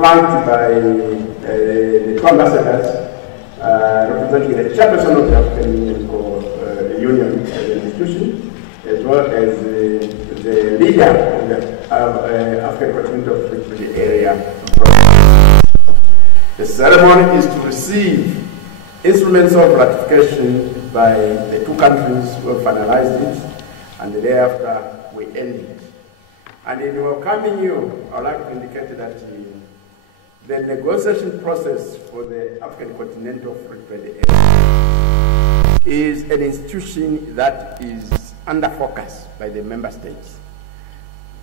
flanked by the two ambassadors representing the chairperson of the African Union as an institution, as well as the leader of the African Continental Free Trade Area. The ceremony is to receive instruments of ratification by the two countries who have finalized it, and thereafter we end it. And in welcoming you, I would like to indicate that the negotiation process for the African Continental Free Trade Area is an institution that is under focus by the member states.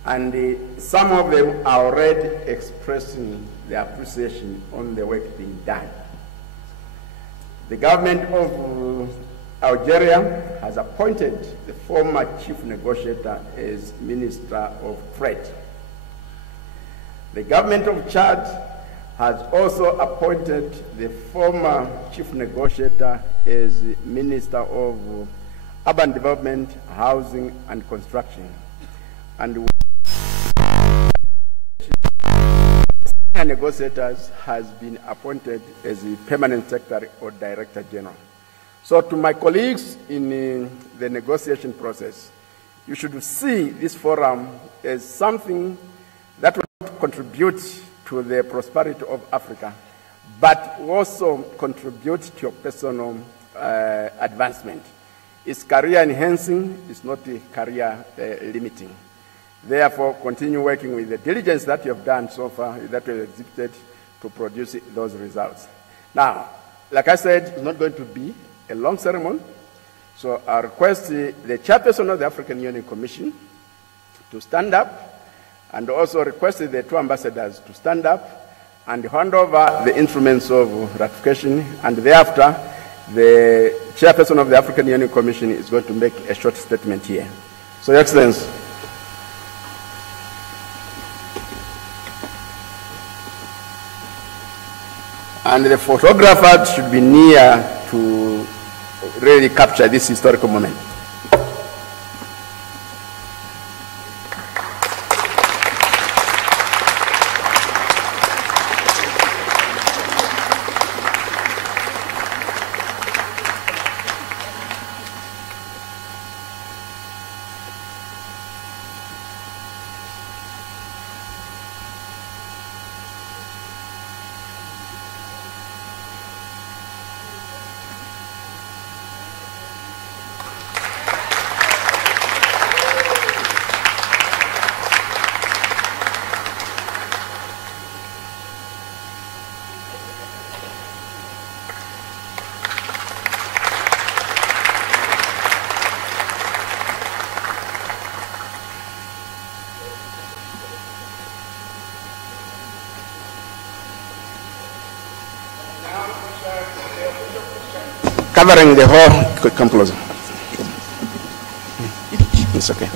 And some of them are already expressing their appreciation on the work being done. The government of Algeria has appointed the former chief negotiator as Minister of Trade. The government of Chad has also appointed the former chief negotiator as Minister of Urban Development, Housing and Construction. And senior negotiators has been appointed as the permanent secretary or director general. So to my colleagues in the negotiation process, you should see this forum as something that will contribute to the prosperity of Africa, but also contribute to your personal advancement. It's career enhancing, it's not career limiting. Therefore, continue working with the diligence that you have done so far, that you have exhibited to produce those results. Now, like I said, it's not going to be a long ceremony, so I request the chairperson of the African Union Commission to stand up, and also requested the two ambassadors to stand up and hand over the instruments of ratification, and thereafter the chairperson of the African Union Commission is going to make a short statement here. So, Your Excellency. And the photographer should be near to really capture this historical moment. Covering the whole, come closer. It's okay.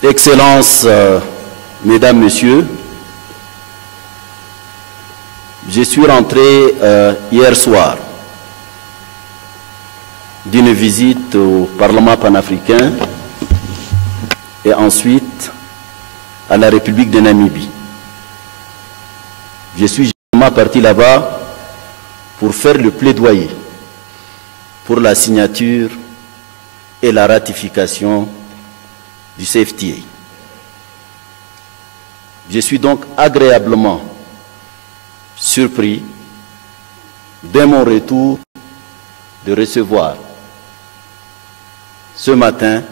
Excellences, Mesdames, Messieurs, je suis rentré hier soir d'une visite au Parlement panafricain et ensuite à la République de Namibie. Je suis généralement parti là-bas pour faire le plaidoyer pour la signature et la ratification du CFTA. Je suis donc agréablement surpris dès mon retour de recevoir ce matin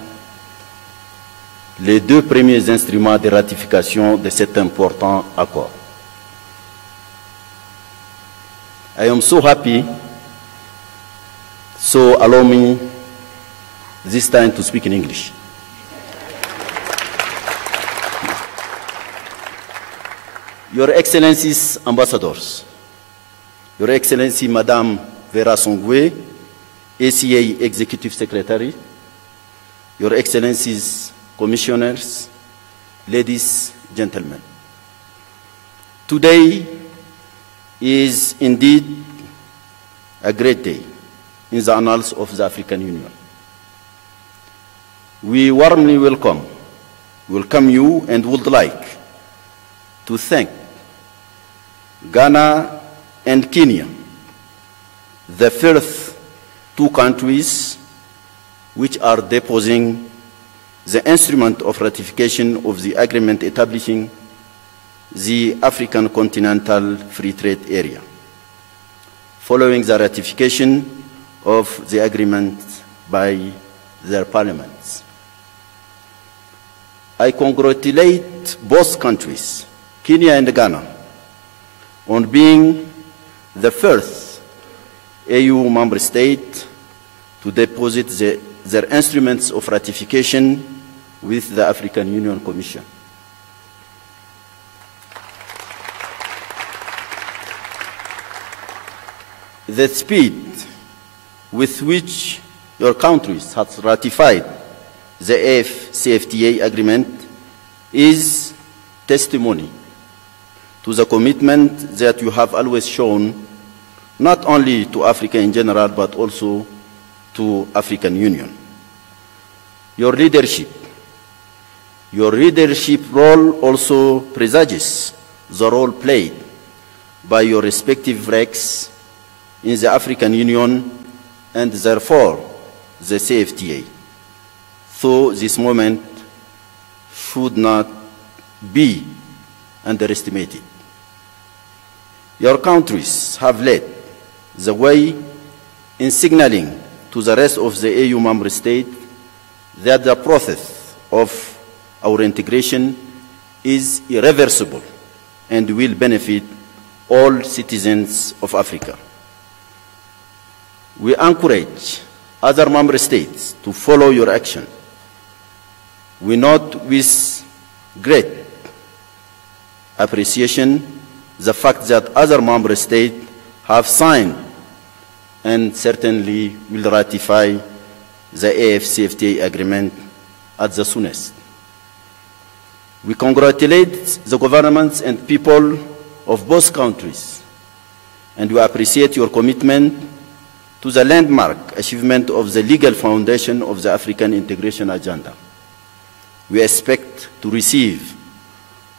les deux premiers instruments de ratification de cet important accord. I am so happy, so allow me this time to speak in English. Your Excellencies, Ambassadors, Your Excellency Madame Vera Songwe, ACA Executive Secretary, Your Excellencies, Commissioners, ladies, gentlemen. Today is indeed a great day in the annals of the African Union. We warmly welcome you and would like to thank Ghana and Kenya, the first two countries which are deposing the instrument of ratification of the agreement establishing the African Continental Free Trade Area, following the ratification of the agreement by their parliaments. I congratulate both countries, Kenya and Ghana, on being the first AU member state to deposit their instruments of ratification with the African Union Commission. The speed with which your countries have ratified the AfCFTA agreement is testimony to the commitment that you have always shown, not only to Africa in general, but also to African Union. Your leadership role also presages the role played by your respective ranks in the African Union and therefore the CFTA. So this moment should not be underestimated. Your countries have led the way in signaling to the rest of the AU member states that the process of our integration is irreversible and will benefit all citizens of Africa. We encourage other member states to follow your action. We note with great appreciation the fact that other member states have signed and certainly will ratify the AfCFTA agreement at the soonest. We congratulate the governments and people of both countries, and we appreciate your commitment to the landmark achievement of the legal foundation of the African integration agenda. We expect to receive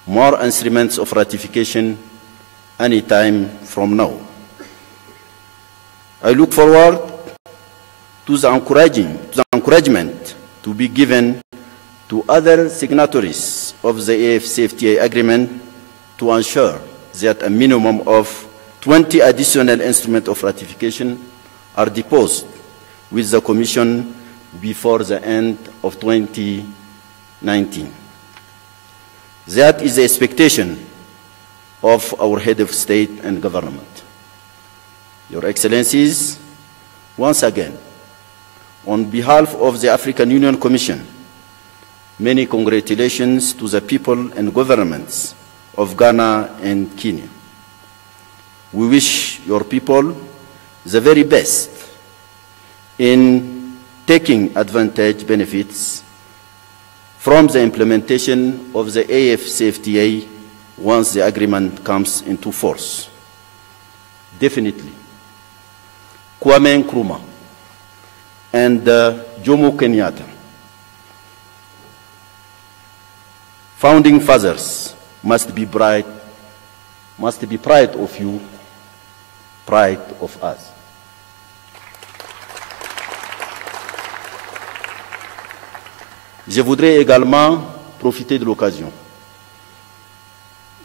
more instruments of ratification any time from now. I look forward to the encouragement to be given to other signatories of the AfCFTA agreement to ensure that a minimum of 20 additional instruments of ratification are deposed with the Commission before the end of 2019. That is the expectation of our head of state and government. Your Excellencies, once again, on behalf of the African Union Commission, many congratulations to the people and governments of Ghana and Kenya. We wish your people the very best in taking benefits from the implementation of the AfCFTA once the agreement comes into force. Definitely, Kwame Nkrumah and Jomo Kenyatta, founding fathers, must be proud of you, pride of us. Je voudrais également profiter de l'occasion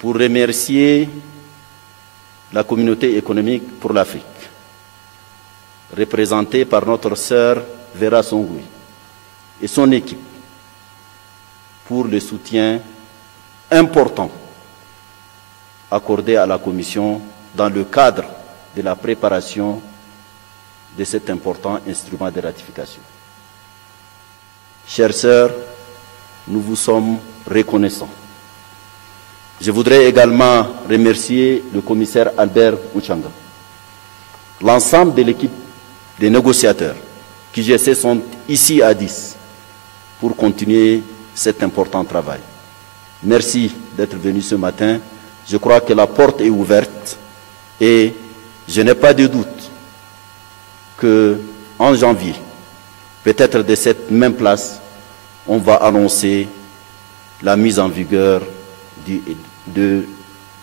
pour remercier la communauté économique pour l'Afrique, représentée par notre sœur Vera Songwe et son équipe, pour le soutien important accordé à la Commission dans le cadre de la préparation de cet important instrument de ratification. Chères sœurs, nous vous sommes reconnaissants. Je voudrais également remercier le commissaire Albert Muchanga, l'ensemble de l'équipe des négociateurs qui, je sais, sont ici à 10 pour continuer cet important travail. Merci d'être venu ce matin. Je crois que la porte est ouverte et je n'ai pas de doute qu'en janvier, peut-être de cette même place, on va annoncer la mise en vigueur de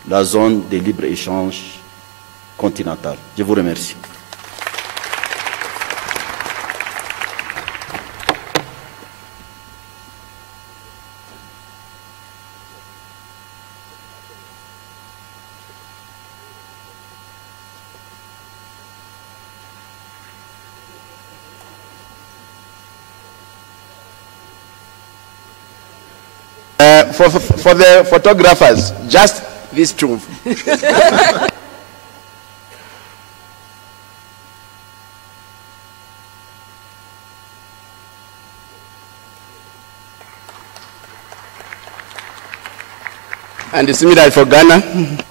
la zone de libre-échange continentale. Je vous remercie. For the photographers, just these two. And similar for Ghana.